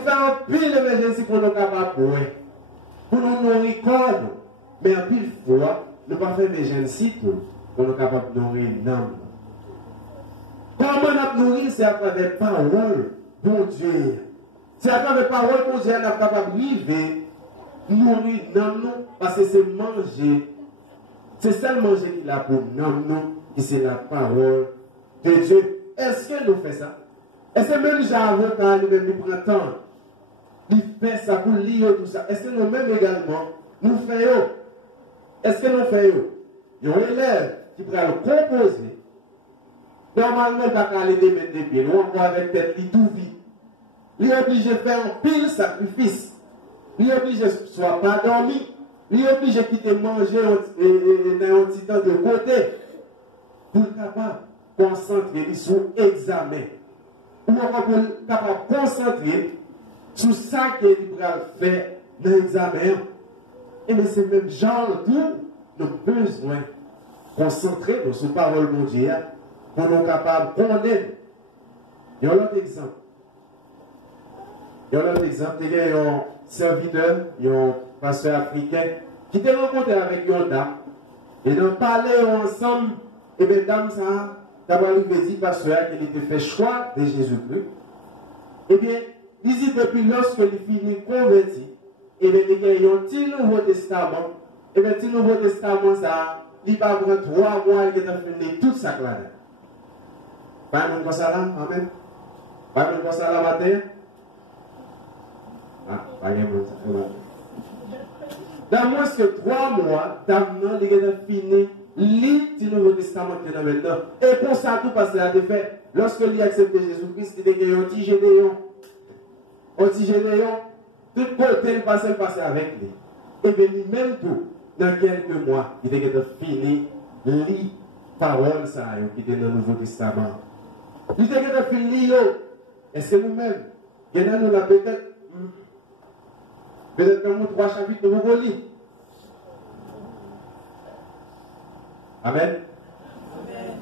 nous faisons un pile d'émergence pour nous capables de boire. Pour nous nourrir corps. Mais en pile fois, nous ne pas faire d'émergence pour nous capables de nourrir l'âme. Comment nous nourrir, c'est à travers la parole, bon Dieu. C'est à travers la parole que Dieu est capable de vivre, nourrir l'âme, parce que c'est manger. C'est ça le manger qu'il a pour l'âme, et c'est la parole de Dieu. Est-ce que nous faisons ça? Est-ce que même j'avoue quand nous prenons temps, nous faisons ça pour lire tout ça? Est-ce que nous-mêmes également, nous faisons? Est-ce que nous faisons? Il y a un élève qui pourrait le composer. Normalement, il va aller des mains des pieds. Nous, on va avec tête, il tout vit. Il est obligé de faire un pile sacrifice. Il est obligé de ne soit pas dormi. Il est obligé de quitter manger un petit temps de côté. Pour être capable de concentrer sur l'examen. Ou encore pour être capable de concentrer sur ça qu'il va faire dans l'examen. Et mais c'est même genre tout, nous avons besoin de concentrer sur la parole mondiale pour nous capables de connaître. Il y a un autre exemple. Il y a un autre exemple. Il y a un serviteur, il y a un pasteur africain qui était rencontré avec une dame. Et ils ont parlé ensemble. Et bien, dame, ça, d'abord, il veut dire, pasteur, qu'il était fait choix de Jésus-Christ. Eh bien, il dit, depuis lorsque il finit converti, et bien, il y a un petit Nouveau Testament. Et bien, le petit Nouveau Testament, ça, il va prendre 3 mois, il a fini tout ça là. Pas un comme ça là, amen. Pas un comme ça là, matin. Ah, pas un comme ça là. Dans moins que 3 mois, d'amenant, il a fini le Nouveau Testament qui est dans maintenant. Et pour ça, tout parce qu'il a fait, lorsque il a accepté Jésus-Christ, il a un petit généon. Un petit généon. Tout côté, il passait avec lui. Et bien, même tout, dans quelques mois, il a fini les paroles qui étaient dans le Nouveau Testament. Il a fini. Est-ce que nous-mêmes, il y en a nous là peut-être dans 3 chapitres de vous lire. Amen.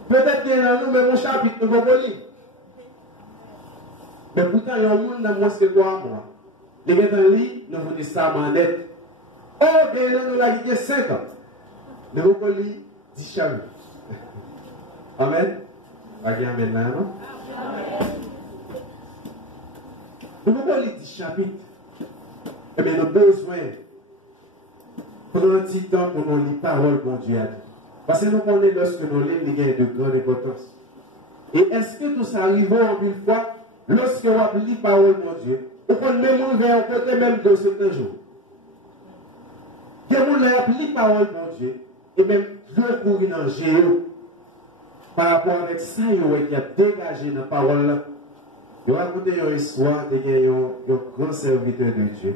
Peut-être qu'il y en a nous même un chapitre de vous lire. Mais pourtant, il y a un monde dans moi, c'est 3 mois. Les gens lisent le Nouveau Testament net. Oh, bien, nous l'avons dit 5 ans. Le vous lire 10 chapitres. Amen. Amen maintenant, non? Nous pouvons lire 10 chapitres. Eh bien, nous avons besoin de prendre un petit temps pour nous lire la parole de Dieu. Parce que nous connaissons lorsque nous lisons, il y a de grande importance. Et est-ce que tout ça arrive en une fois, lorsque on lit la parole de Dieu, on peut même ouvrir un côté même de certains jours. Il y a des gens qui lisent la parole de Dieu, et même recourir dans le géo, par rapport avec ça, il y a dégagé dans la parole. Il y a raconté une histoire de un grand serviteur de Dieu.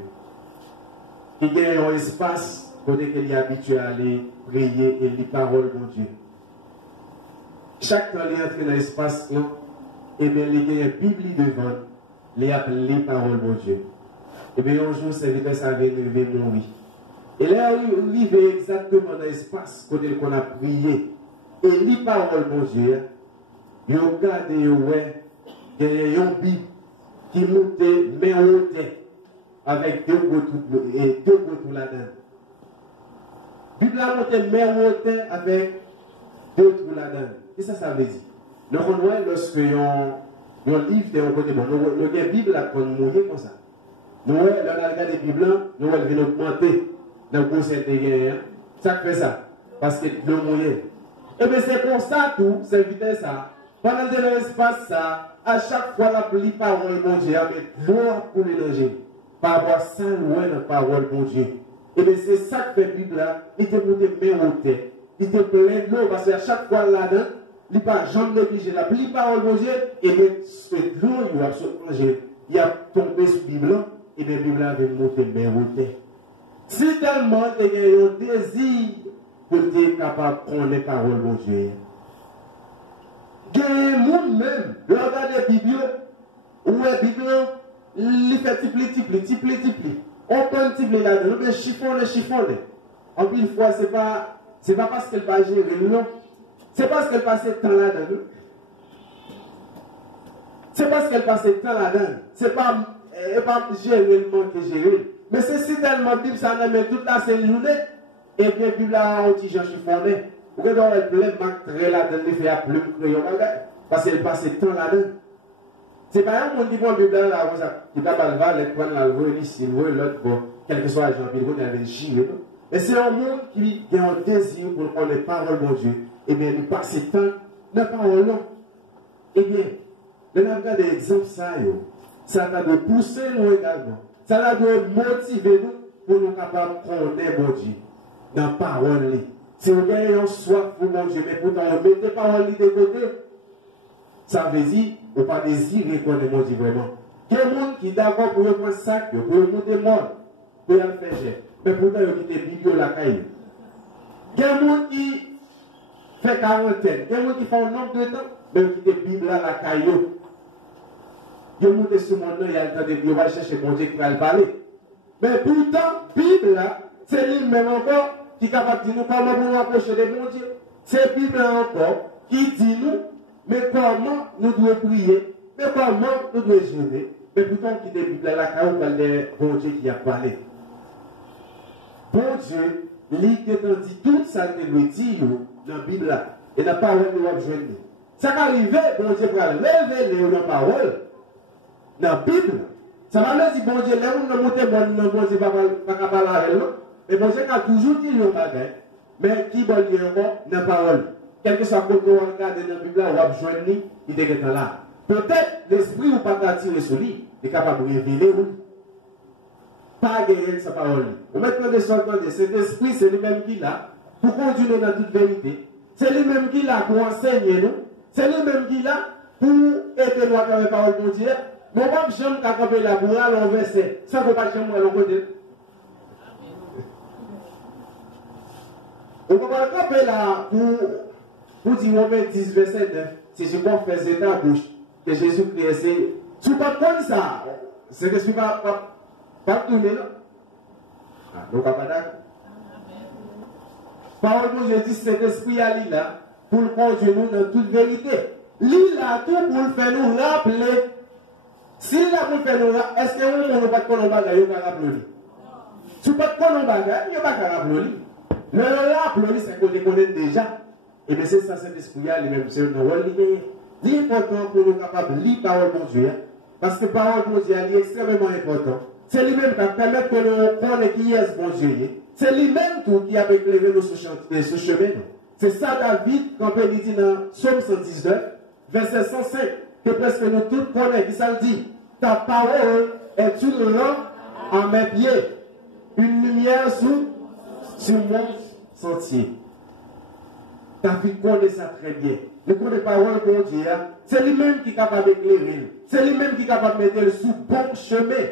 Il y a un espace côté qu'il est habitué à aller prier et lire la parole de Dieu. Chaque temps, il est entré dans l'espace là, et bien, il y a une Bible devant, il a lire la parole de Dieu. Et bien, un jour, le serviteur s'avait levé mourir. Et là, il arrive exactement dans l'espace côté qu'on a prié et lire la parole de Dieu. Il a regardé, il y a une Bible qui montait, mais haute, avec 2 gouttes là-dedans. La Bible a monté, mais haute, avec 2 trous là-dedans. Qu'est-ce que ça veut dire? Nous voyons lorsque il y a un livre de un côté, nous avons une Bible à mourir comme ça. Nous voyons, là, on a regardé la Bible, nous voyons augmenter dans le conseil de guerre. Ça fait ça. Parce que le moyen. Et bien, c'est pour ça tout, c'est vite ça. Pendant que l'espace, ça, à chaque fois, la pluie parole de Dieu, avec l'eau pour mélanger. Par rapport à ça, loin de la parole de Dieu. Et bien, c'est ça que fait la Bible là. Il te monte bien au tête. Il te plein de l'eau, parce qu'à chaque fois là-dedans, il n'y a pas jamais négligé la pluie parole de Dieu. Et bien, c'est l'eau, il a changé. Il a tombé sur la Bible, et bien, la Bible avait monté bien au tête. Si tellement tu as un désir pour être capable de connaître la parole de Dieu. Il y a un monde même, regardez la Bible, où la Bible, il fait tipli. On prend un tipli là-dedans, mais chiffonne. En plus, une fois, c'est pas parce qu'elle va gérer, non. C'est parce qu'elle passe le temps là-dedans. C'est parce qu'elle passe le temps là-dedans. C'est pas et pas gérer le manque gérer. Mais c'est si tellement Bible, ça met toute la journée, et bien Bible a un petit Jean chiffonné. Vous avez dans le plein très là-dedans, il fait à plume, crayon, parce qu'il passe le temps là-dedans. C'est pas un monde qui prend Bible là, qui va pas le prendre la voie, ici, l'autre, quel que soit le genre, il va aller chier. Mais c'est un monde qui a un désir pour prendre les paroles de Dieu. Eh bien, il passe le temps dans la parole. Eh bien, le n'a pas d'exemple, ça va nous pousser nous également. Ça va nous motiver nous pour nous capables de connaître mon Dieu dans la parole. Si vous avez un soif pour mon Dieu, mais pourtant on met les paroles de côté, ça veut dire qu'on n'a pas désirer connaître mon Dieu vraiment. Il y a des gens qui sont d'accord pour prendre un sac, pour monter le monde, pour aller faire jet. Mais pourtant ils ont quitté Bible la caille. Il y a des gens qui font quarantaine, il y a des gens qui font un nombre de temps, mais ils ont quitté Bible la caille. Ils ont monté ce monde-là, il y a le temps de Dieu, va chercher mon Dieu pour aller parler. Mais pourtant, Bible là, c'est lui-même encore qui est capable de dire nous comment nous approcher de mon Dieu. C'est Bible encore qui dit nous, mais comment nous devons prier, mais comment nous devons jeûner. Mais pourtant, qui est Bible là, quand on parle de bon Dieu qui a parlé. Bon Dieu, lui qui a dit tout ça que nous dit dans la Bible là, et la parole nous a jeûné. Ça va arriver, bon Dieu va lever les paroles dans la Bible. Ça va leur dire, bon Dieu, là où nous montons, bon Dieu va pas parler. Et bon Dieu a toujours dit le bagage, mais qui va dire encore dans la parole. Quel que soit le côté où on regarde dans la Bible, on va joindre lui, il est là. Peut-être l'esprit ou pas attirer sur lui, il est capable de révéler ou pas gagner sa parole. On met de sortir de cet esprit, c'est lui-même qui l'a pour conduire nous dans toute vérité. C'est lui-même qui l'a pour enseigner nous. C'est lui-même qui l'a pour aider nous à faire la parole de Dieu. Mais on ne jamais camper la pour aller en verset. Ça ne peut pas jamais aller côté. On ne peut pas camper là pour dire Romains 10, verset 9. Si je confesse de ta bouche que Jésus-Christ c'est. Tu ne peux pas prendre ça. C'est que tu ne peux pas tourner là. Ah, donc, pas d'accord. Parole de Dieu dit cet esprit à lui là pour le conduire nous dans toute vérité. Lui là tout pour le faire nous rappeler. S'il a pour le faire nous rappeler, est-ce que nous ne pas de colombe bagage, il va rappeler lui? Si vous ne pas de colombe bagage, il va pas rappeler lui. Le rappeler c'est qu'on le connaît déjà. Et bien c'est ça cet esprit là lui-même c'est un rôle lié. L'important pour nous capables de lire la parole de Dieu. Parce que la parole de Dieu est extrêmement important. C'est lui-même qui permet que nous connaissions qui est ce bon Dieu. C'est lui-même tout qui a éclairé nous sur ce chemin. C'est ça David, quand il dit dans Psaume 119, verset 105, que presque nous tous connaissons, qui ça dit, ta parole est une lampe à mes pieds, une lumière sur mon sentier. David connaît ça très bien. Nous connaissons la parole de Dieu. C'est lui-même qui est capable d'éclairer. C'est lui-même qui est capable de mettre sur bon chemin.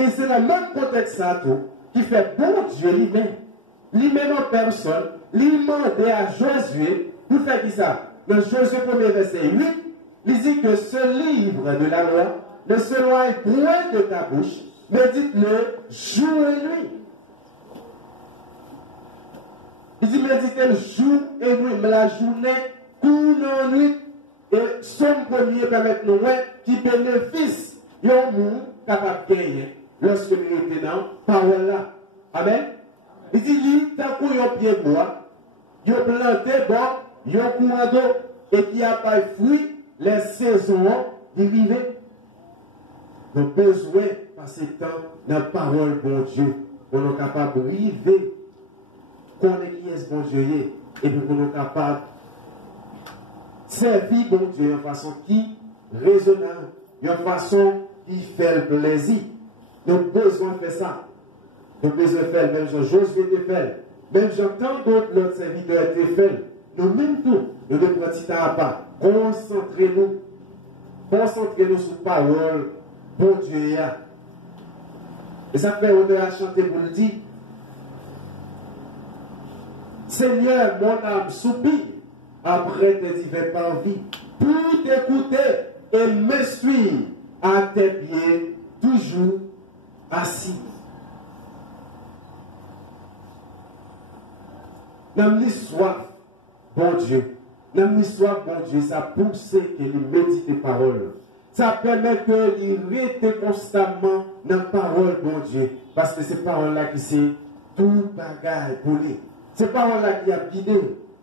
Et c'est le même contexte ça tout qui fait bon Dieu lui-même en personne, lui demandait à Josué pour faire qui ça? Dans Josué 1er verset 8, il dit que ce livre de la loi ne s'éloigne point de ta bouche, mais dites-le jour et nuit. Il dit méditez le jour et nuit, mais la journée court en nuit. Et son premier permet nous qui bénéficie d'un monde capable de gagner lorsque nous étions dans la parole là. Amen. Il dit, tant qu'on y a pied bois, il a planté bon, il y a courant d'eau, et qui a pas fruit, les saisons d'arriver. Nous avons besoin de passer le temps dans la parole de bon Dieu, pour nous capables de vivre, connaître qui est ce bon Dieu, et pour nous capables de servir bon Dieu de façon qui raisonnable, de façon qui fait le plaisir. Nous avons besoin de faire ça. Nous avons besoin de faire, même Jean Josué de faire, même Jean tant d'autres serviteurs étaient fait. Nous même tout, nous devons prendre petit à pas. Concentrez-nous sur la parole, bon Dieu. Et ça fait honneur à chanter pour le dire. Seigneur, mon âme soupire après tes divers parvis, pour t'écouter et me suivre à tes pieds, toujours assis. Dans l'histoire, bon Dieu, ça pousse qu'il médite les paroles. Ça permet que il reste constamment dans la parole bon Dieu. Parce que c'est parole-là qui c'est tout bagage pour lui. C'est parole-là qui a guidé.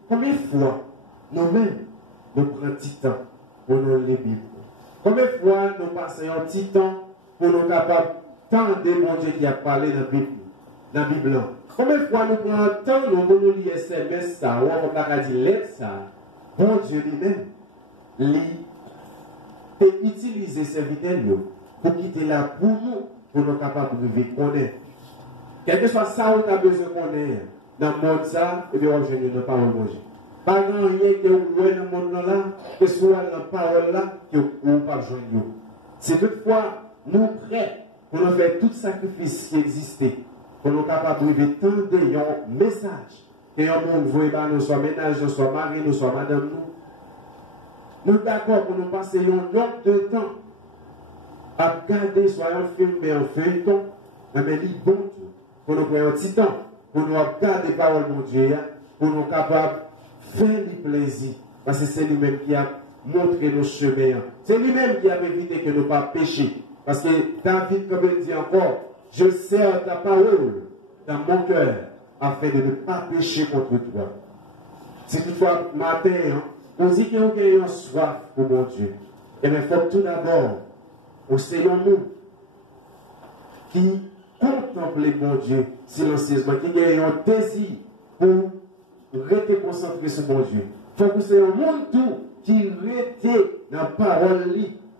Combien de fois, nous-mêmes, nous prenons un petit temps pour nous lire la Bible? Combien de fois nous passons un petit temps pour nous capables tant de bon Dieu qui a parlé dans la Bible? Combien de fois nous prenons un temps pour nous lire SMS, ça, ou on va dire lettre, ça? Bon Dieu lui-même, lui, peut utiliser ces vidéos pour quitter là pour nous, pour nous capables de vivre connaître. Quel que soit ça où tu as besoin de connaître, dans le monde ça, et bien on ne pas parole de Dieu. Pas grand rien que vous voyez dans le monde là, que ce soit dans la parole là, que vous ne pas besoin de nous. C'est toutefois nous prêts pour nous faire tout sacrifice qui existait, pour nous capables de vivre tant de message, que un monde voit nous soit ménage, nous soit mari, nous soit madame nous. Nous d'accord pour nous passer un nombre de temps à regarder soit un film mais un feuilleton, mais il bon Dieu, pour nous prendre un petit temps, pour nous regarder la parole de Dieu, pour nous capables de faire du plaisir. Parce que c'est lui-même qui a montré nos chemins. C'est lui-même qui a évité que nous ne pas pécher. Parce que David, comme il dit encore, je sers ta parole dans mon cœur afin de ne pas pécher contre toi. C'est toutefois matin, on dit que nous avons soif pour mon Dieu. Et bien, il faut tout d'abord, au Seigneur nous, qui contemple mon Dieu silencieusement, qui a un désir pour rester concentré sur mon Dieu. Il faut que c'est un monde tout qui reste dans la parole,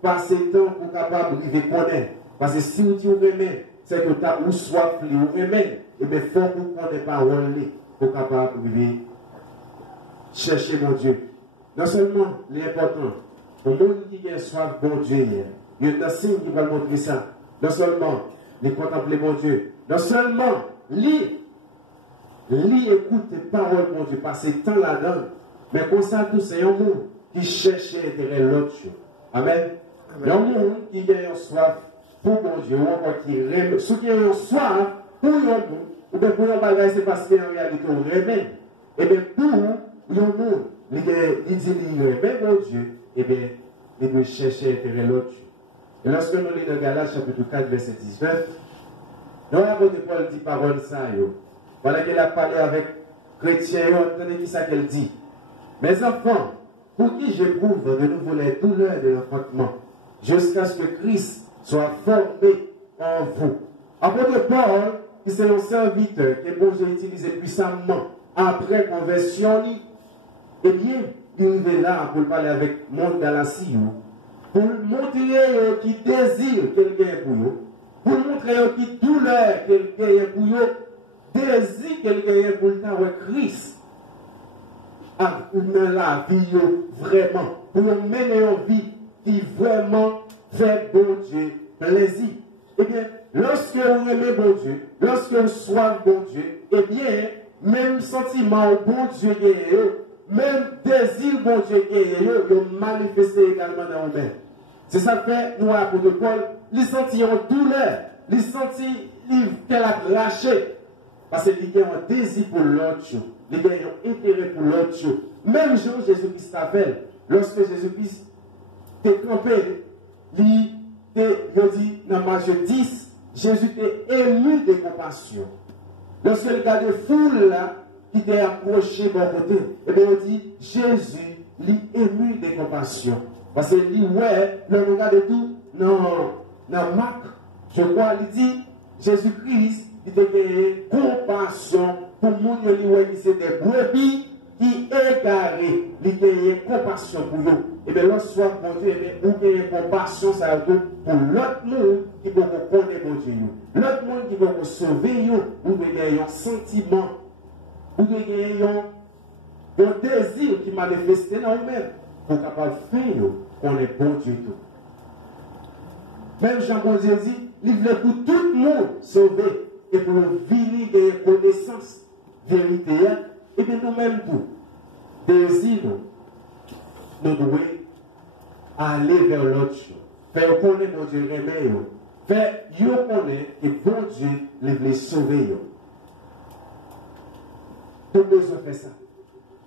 passer le temps pour capable de connaître. Parce que si vous dites remet, c'est que tu as ou soif, ou remet, et bien il faut que vous connaissez la parole pour capable de chercher mon Dieu. Non seulement l'important, au monde qui a soif, bon Dieu, il y a un signe qui va montrer ça. Non seulement les contempler mon Dieu, non seulement écoute les paroles mon Dieu, passer temps là-dedans, mais comme ça, tout c'est un monde qui cherche l'intérêt de l'autre. Amen. Il y a un monde qui a un soif pour mon Dieu, ou encore qui remet, ceux qui ont un soif pour un monde, ou bien pour un bagage, c'est parce qu'en réalité, on remet. Et bien, pour un monde, il dit qu'il remet mon Dieu, et bien, il doit chercher l'intérêt de l'autre. Et lorsque nous lisons dans Galates chapitre 4, verset 19, nous avons Paul dit parole ça, voilà qu'elle a parlé avec chrétiens, entendez qui ça qu'elle dit. Mes enfants, pour qui j'éprouve de nouveau les douleurs de l'enfantement, jusqu'à ce que Christ soit formé en vous. Apôtre Paul, qui c'est un serviteur que bon Dieu utilisé puissamment après conversion, eh bien, il est là pour parler avec le monde dans la Sion, pour montrer qui désire quelqu'un pour eux, pour montrer qui douleur quelqu'un pour eux, désire quelqu'un pour le Christ. Dans la vie, vraiment, pour mener une vie qui vraiment fait bon Dieu plaisir. Eh bien, lorsque vous aimez bon Dieu, lorsque vous soignez bon Dieu, eh bien, même sentiment bon Dieu même désir bon Dieu vous manifestez également dans vous-même. C'est ça que fait, nous, apôtre Paul, les sentir en douleur, les sentir qu'elle a lâché, parce qu'il y a un désir pour l'autre chose. Il y a un intérêt pour l'autre chose. Même Jean Jésus-Christ t'appelle, lorsque Jésus-Christ t'est campé, il dit dans Matthieu 10, Jésus t'est ému de compassion. Lorsque le gars de foule là, qui t'est approché de mon côté, et bien il dit, Jésus lui ému de compassion. Parce qu'il dit, ouais, le regard de tout, dans Marc, je crois, il dit, Jésus-Christ, il a compassion pour le monde qui c'est des brebis qui égarés, il a compassion pour eux. Et bien, lorsque soit bon Dieu, vous avez compassion ça pour l'autre monde qui peut vous connaître mon Dieu. L'autre monde qui peut vous sauver, vous avez un sentiment, vous avez un désir qui manifeste dans vous-même pour capable de faire qu'on est bon Dieu tout. Même Jean-Paul dit, il voulait pour tout le monde sauver et pour venir de connaissance, vérité, et bien nous-mêmes tout, désir, nous devons aller vers l'autre chose. Faire connaître mon Dieu, remet, faire connaître que bon Dieu les voulait sauver. Tout le monde fait ça.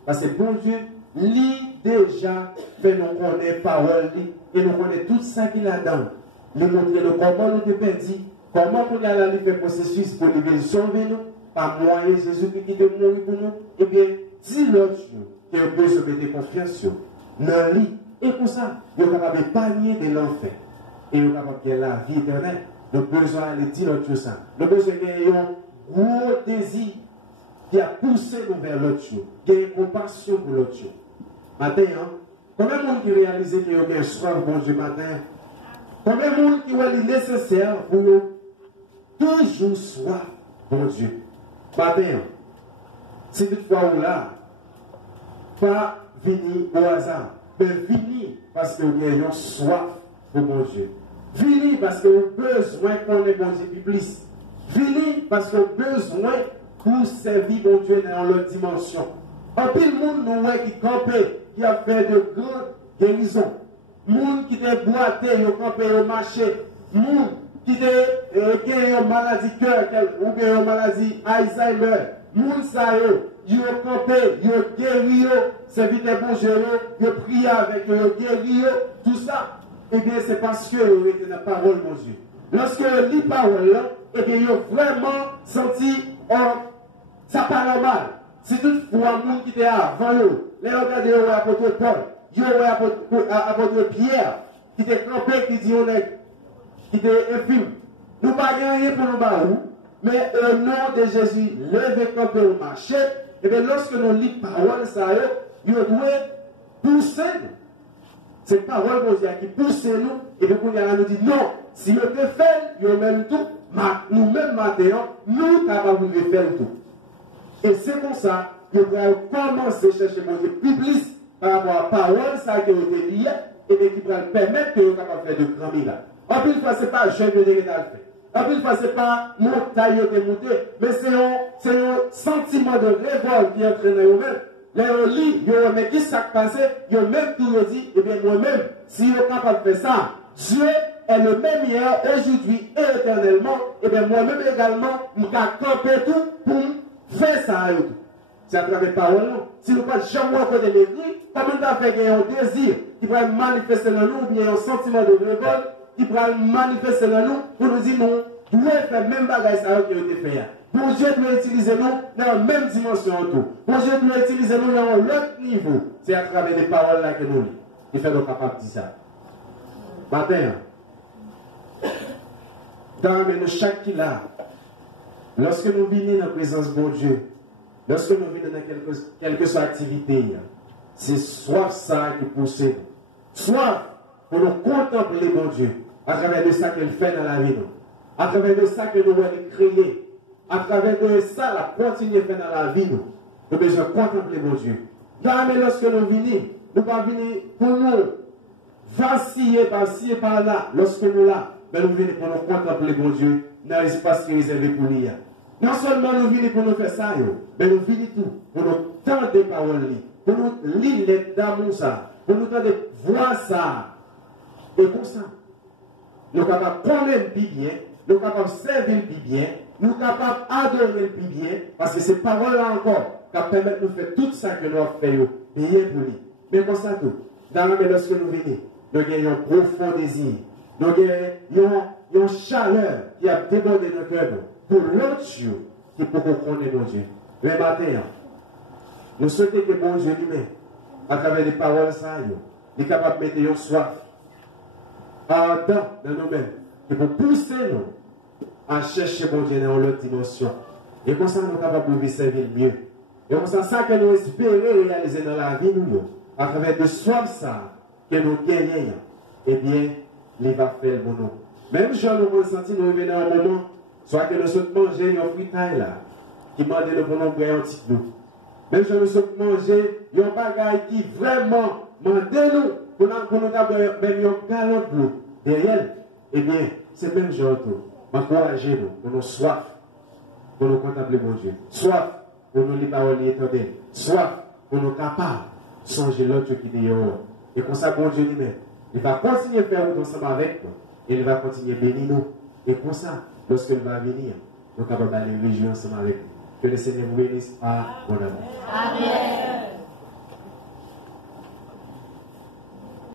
Parce que bon Dieu, lui, déjà fait nous connaître parole et nous connaît tout ça qu'il a dans. Il montre nous comment nous te perdus, comment on a la fait processus pour nous sauver nous, par moyen Jésus qui est mort pour nous. Eh bien, dis l'autre qui a besoin de confiance sur dans lui. Et pour ça, il est capable de panier de l'enfer. Et il est capable de la vie éternelle. Nous avons besoin de dire l'autre chose. Nous avons besoin d'un gros désir qui a poussé nous vers l'autre chose. Qui a une compassion pour l'autre chose. Matin, combien de monde qui réalise qu'il y a un soif bon Dieu matin? Combien de monde qui voit le nécessaire pour nous? Toujours soif bon Dieu. Matin, si toutefois ou là, pas venir au hasard, mais venir parce que vous avez soif pour mon Dieu. Venir parce que vous avez besoin qu'on ait bon Dieu plus. Venir parce que vous avez besoin pour servir mon Dieu dans l'autre dimension. En plus, le monde nous qui campait, qui a fait de grandes guérisons. Monde qui était boité, qui a campé au marché. Monde qui a une maladie cœur ou bien une maladie Alzheimer. Monde ça yo campé, yo guéri, servi des bons jeux, yo prié avec eux, yo guéri, tout ça. Eh bien, c'est parce que vous êtes dans la parole, mon Dieu. Lorsque vous lisez la parole, eh bien, vous avez vraiment senti, oh, ça pas normal. Si toutefois, un monde qui était avant eux, les regardez, vous apôtre Paul, vous apôtre Pierre, qui était campé, qui dit, qui était infime. Nous pas rien pour nous battre, mais au nom de Jésus, levez campé au marché, et bien, lorsque nous lisons la parole, ça, nous devons pousser nous. C'est la parole de Dieu qui pousse nous, et puis nous dit non, si nous te fait, nous même tout, nous-mêmes maintenant, nous sommes capables de faire tout. Et c'est comme ça que nous allons commencer à chercher mon Dieu plus par rapport à la parole, ça qui a été lié, et bien qui va permettre que nous soyons capables de faire de grands miracles. En plus, ce n'est pas jeune de l'état fait. En plus, ce n'est pas montagne qui est montée, mais c'est un sentiment de révolte qui est entraîné dans nous-mêmes. Les lit, mais qui s'est passé, ils ont même tout dit, et bien moi-même, si je suis capable de faire ça, Dieu est le même hier, aujourd'hui et éternellement, et bien moi-même également, je vais camper tout pour faire ça. C'est à travers la parole. Si nous ne pouvons jamais encore de l'église, comment on fait qu'il y ait un désir qui va manifester dans nous, ou bien un sentiment de révolte qui va manifester dans nous, pour nous dire non, nous devons faire même bagage qui a été fait. Bon Dieu doit utiliser nous dans la même dimension en tout. Bon Dieu doit utiliser nous dans un autre niveau. C'est à travers les paroles là que nous lisons. Il fait nous capables de dire ça. Matin, dans chaque qui là, lorsque nous venons dans la présence de bon Dieu, lorsque nous venons dans quelque soit activité, c'est soit ça qui pousse nous. Soit pour nous contempler mon Dieu, à travers de ça qu'il fait dans la vie, à travers de ça que nous voulons créer. À travers de ça, la continuer à faire dans la vie, nous avons besoin de contempler mon Dieu. Mais lorsque nous venons, nous ne pas venir pour nous vaciller par-ci et par-là, lorsque nous là, mais nous venons pour nous contempler mon Dieu dans l'espace qui est réservé pour nous. Non seulement nous venons pour nous faire ça, mais nous venons tout, pour nous tendre des paroles, pour nous lire les d'amour ça, pour nous tendre voir ça. Et comme ça, nous sommes capables de connaître le bien, nous sommes capables de servir le bien, nous sommes capables d'adorer le bien, parce que ces paroles-là encore, qui permettent de nous faire tout ça que nous avons fait, bien pour lui. Mais comme ça, tout, lorsque nous venons, nous avons un profond désir, nous avons une chaleur qui a débordé nos cœurs pour l'autre Dieu, qui pour qu'on connaisse mon Dieu. Le matin, nous souhaitons que mon Dieu lui-même, à travers les paroles, ça, il est capable de mettre une soif ardent dans nous-mêmes, et pour pousser nous à chercher mon Dieu dans l'autre dimension. Et comme ça, nous sommes capables de servir mieux. Et comme ça que nous espérons réaliser dans la vie, nous, à travers de soif ça, que nous gagnons, eh bien, il va faire pour nous. Même si nous ressentons, nous revenons à un moment, soit que nous sommes mangés un fritaille là, qui m'a donné pour nous gagner un petit peu. Même si nous sommes mangés un bagage qui vraiment m'a nous pour nous avoir même un galon de l'eau derrière, eh bien, c'est même genre tout. M'encourager nous, pour nous soif, pour nous contempler mon Dieu. Soif, pour nous lire paroles éternelles. Soif, pour nous capables de songer l'autre qui est dehors. Et comme ça, bon Dieu lui-même, il va continuer à faire tout ensemble avec nous. Et il va continuer à bénir nous. Et comme ça, lorsqu'il va venir, nous sommes capables d'aller réjouir ensemble avec nous. Que le Seigneur vous bénisse. Amen.